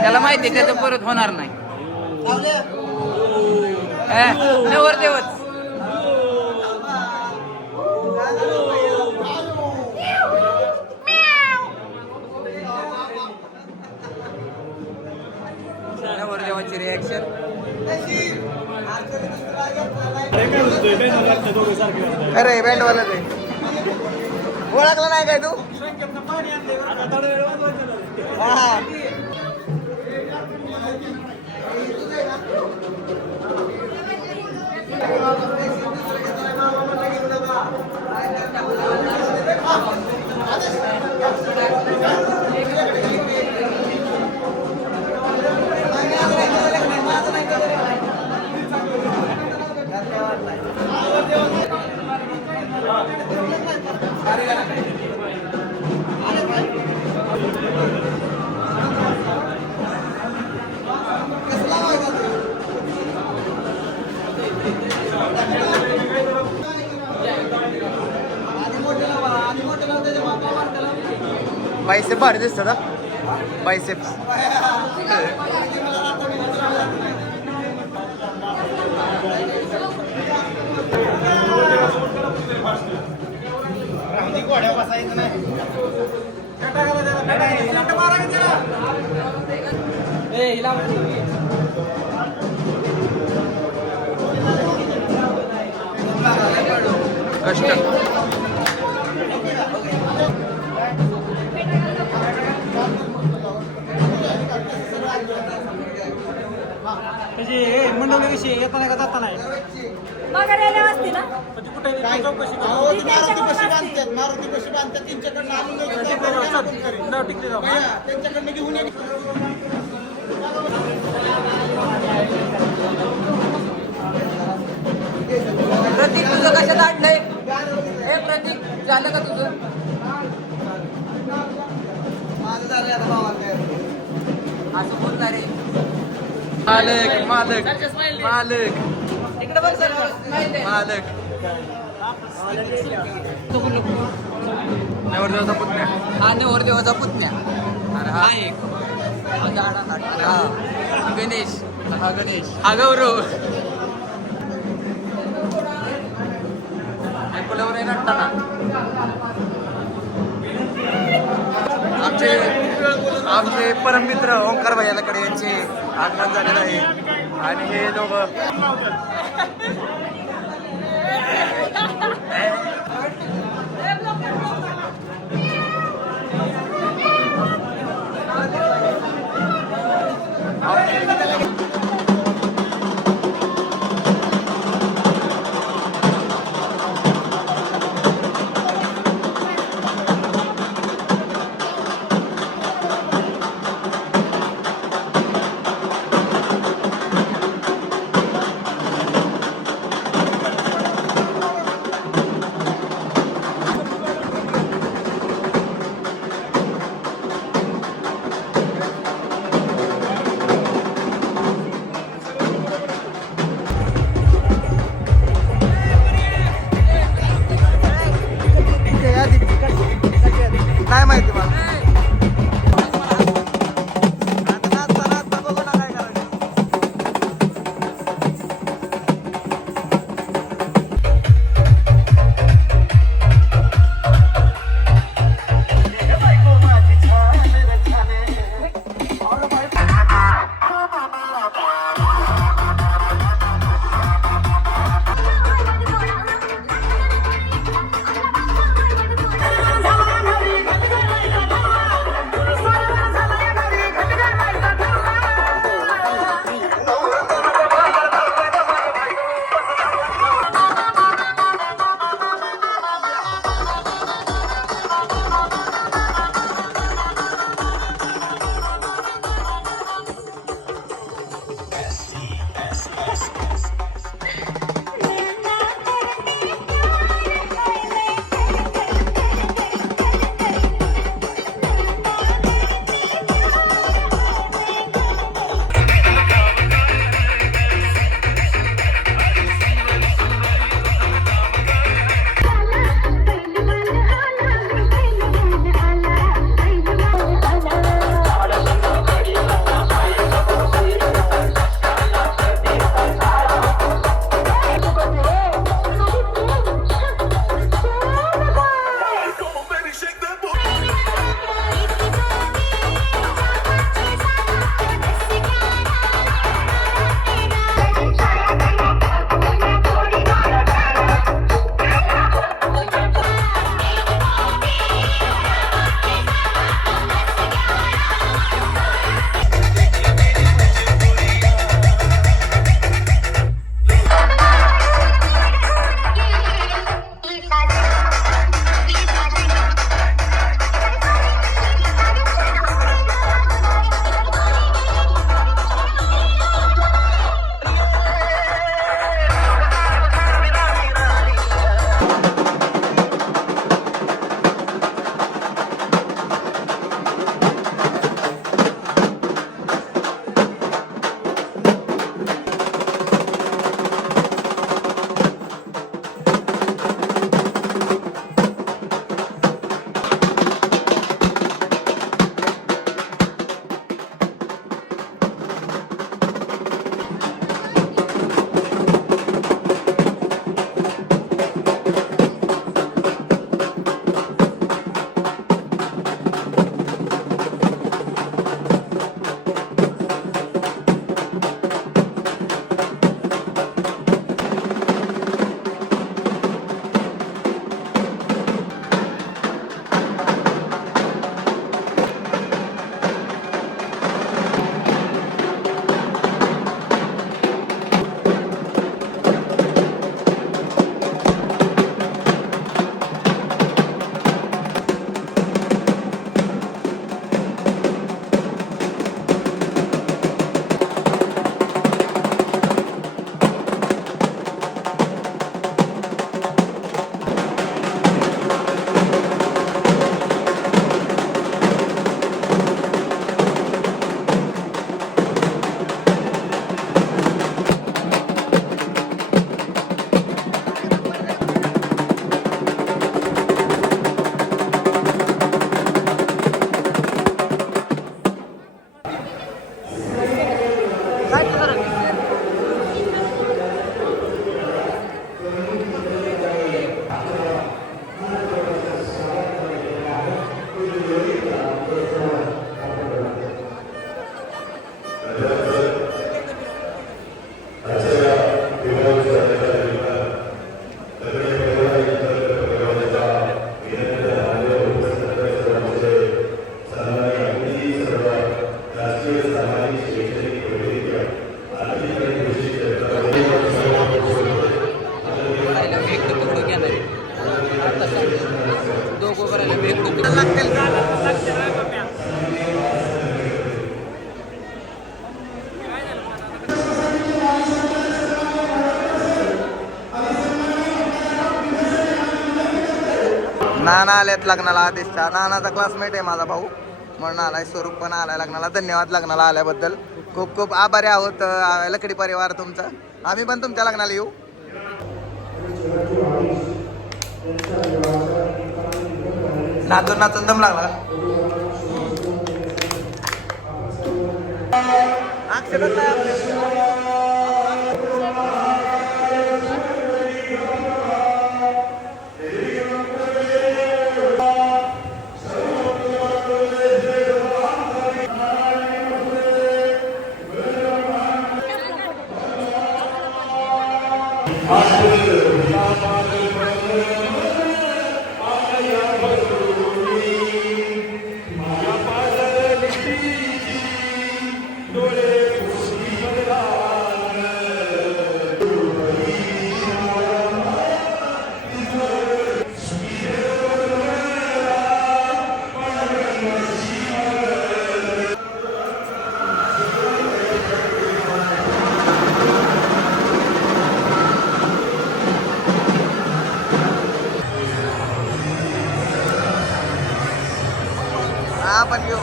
त्याला माहिती त्याचं परत होणार नाही. नवरदेवच नवरदेवाची रिॲक्शन. अरे बँडवाला ते ओळखलं नाही काय तू? हा बायसेप भारी दिसतात हा. बायसेप्स कष्ट. मंडळीविषयी येताना का जाता नाही माघारी आल्या असतील ना. कुठे चौकशी मारुती कशी बांधतात त्यांच्याकडनं घेऊन ये. प्रतीक तुझं कशात अडलंय? हे प्रतीक झालं का तुझं? असं बोलणार रे. मालक मालक मालक इकडे बघ सर. मालक नवरदेवाचा पुतण्या. हा नवरदेवाचा पुतण्या. अरे हा एक हा गणेश. हा गणेश. हा गौरव ऐकल्यावर नटताना आमचे आमचे परममित्र ओंकार भैयाकडे यांचे आगमन झालेलं आहे आणि हे दोघं राहिला वेगळं तुकडं घेणार दोघं करायला वेगळं तुकडं लागतील नाना आल्यात लग्नाला आदेशचा नानाचा क्लासमेट आहे माझा भाऊ म्हणून आलाय स्वरूप पण आलाय लग्नाला धन्यवाद लग्नाला आल्याबद्दल खूप खूप आभारी आहोत लकडी परिवार तुमचा आम्ही पण तुमच्या लग्नाला येऊ नाचून नाचून दम लागला अक्षरच नाही आपल्या. आपण घेऊ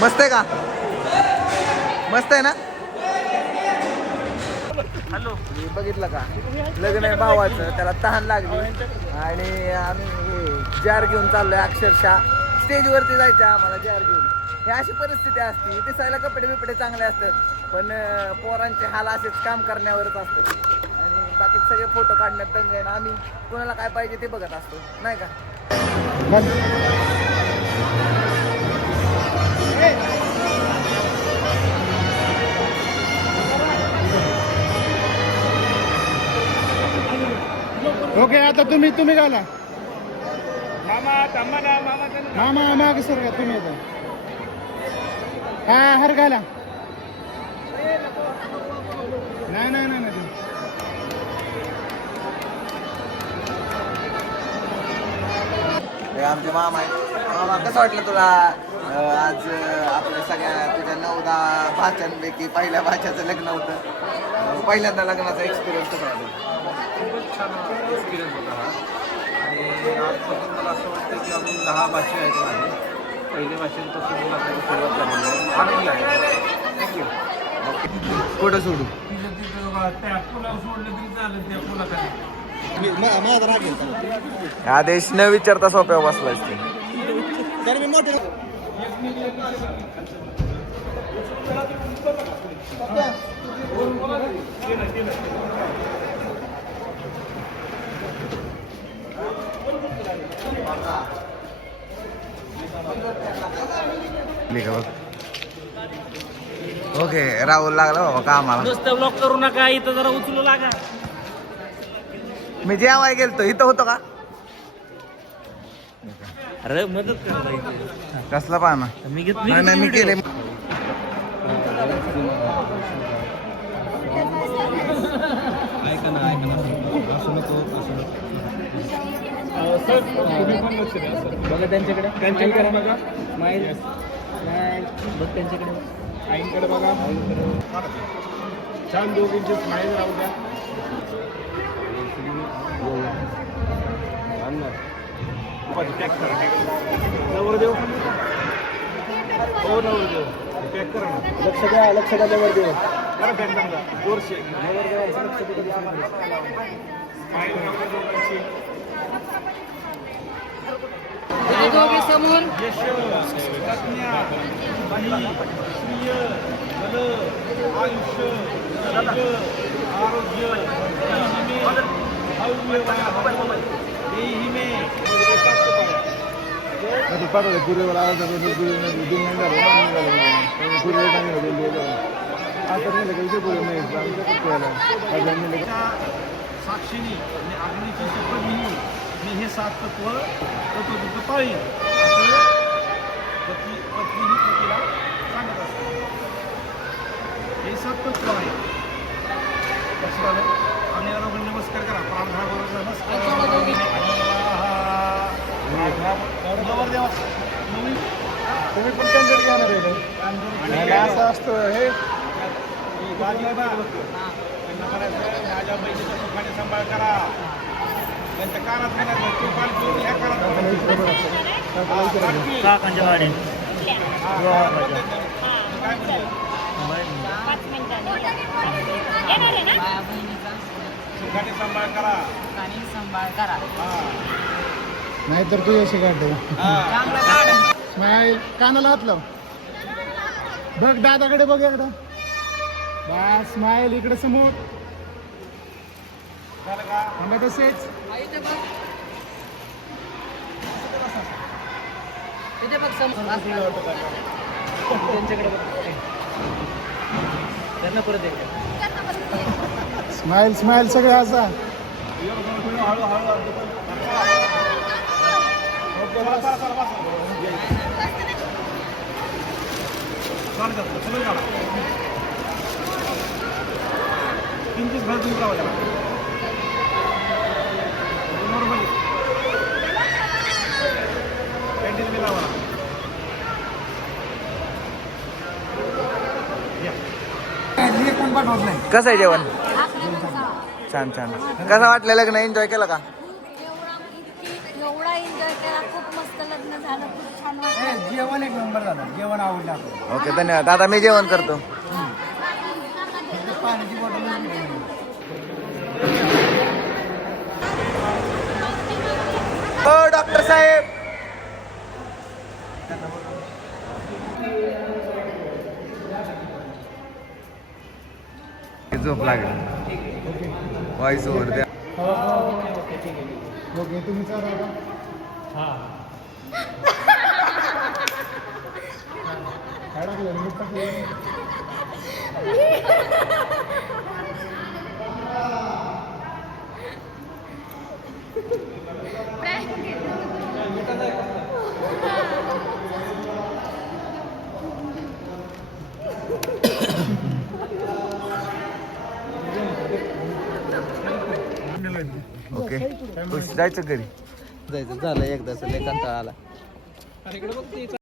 मस्त आहे का मस्त आहे ना हॅलो बघितलं का लग्न आहे भावाचं त्याला तहान लागली आणि आम्ही हे जार घेऊन चाललोय अक्षरशः स्टेजवरती जायचं आम्हाला जार घेऊन हे अशी परिस्थिती असते दिसायला कपडे बिपडे चांगले असतात पण पोरांचे हाल असेच काम करण्यावरच असते आणि बाकी सगळे फोटो काढण्यात दंग आहे ना आम्ही कोणाला काय पाहिजे ते बघत असतो नाही का ओके आता तुम्ही घाला मामा मागे सर का तुम्ही आता हा हर घाला नाही हे आमचे मामा आहे मामा कसं वाटलं तुला आज आपल्या सगळ्या तुझ्या 9-10 भाच्यांपैकी पहिल्या भाच्याचं लग्न होतं पहिल्यांदा लग्नाचा एक्सपिरियन्स कसा वाटला खूपच छान एक्सपिरियन्स होता हा आणि आजपासून मला असं वाटतं की आपण 10 भाषा ऐकल्या आहे पहिल्या भाषेपासून मुलाखती सुरुवात झालेली आहे आनंद आहे थँक्यू कुठं सोडू त्या पुलावर सोडलं तरी चालेल त्या पुलाखाली आदेश न विचारता सोप्या बसलायस ते ओके राहुल लागला बाबा कामाला नुसतं ब्लॉक करू नका इथं जरा उचलू लागा मी जेवाय गेलतो इथं होतो का अरे मदत करा कसला पाहना मी नाही मी केले ऐका ना असं नको बघा त्यांच्याकडे बघा माईल बघ त्यांच्याकडे आईंकडे बघा छान दोघींची स्माईल राहू द्या पॅक करा नवरदेव हो नवरदेव पॅक करा ना लक्ष द्या नवरदेव करा पॅक करा कोर्स स्माईल राहू दोघांची दोघे समोर यश प्रज्ञा बाई श्रिय बल आयुष्य आरोग्य पाठवलं पुरेवर आवाज दिल नाही झालं पुरे आता नाही लगेच पुरे नाही साक्षीने आणि अग्नीची शपथ घेऊन मी हे 7 तत्व तत्वदुत्व पाळीन असं पत्नी ही पतीला सांगत असते. हे 7 तत्व आहे. लक्षात आलं? आणि याला नमस्कार करा. प्रार्थनाबरोबर नमस्कार तुम्ही पण कंजर घेणार आहे का असं असतं हे त्यांना करायचं माझ्या बहिणीचा सुखाने सांभाळ करा. त्यांच्या कानात म्हणायचं तू कान घेऊन ह्या कानात सुखाने सांभाळ करा. नाहीतर तू अशी काढतो स्माईल कानाला हात लाव बघ दादाकडे बघ एकदा बस स्माईल इकडे समोर थांबा तसेच स्माईल स्माईल सगळे असा किंचित भर तुम्ही लावा त्याला. नॉर्मली कॅन्टीन मी लावा. कसं आहे जेवण छान छान कसं वाटलं लग्न एन्जॉय केलं का एवढा एन्जॉय केला. खूप मस्त लग्न झालं. खूप छान वाटलं. जेवण एक नंबर झालं जेवण आवडलं ओके धन्यवाद आता मी जेवण करतो पाण्याची बॉटल हो डॉक्टर साहेब झोप लागेल व्हॉइस ओव्हर द्या ओके तुम्ही चालू काय टाकलं मीठ टाकलं ओके खुश जायचं घरी जायचं झालं एकदाच लय कंटाळा आला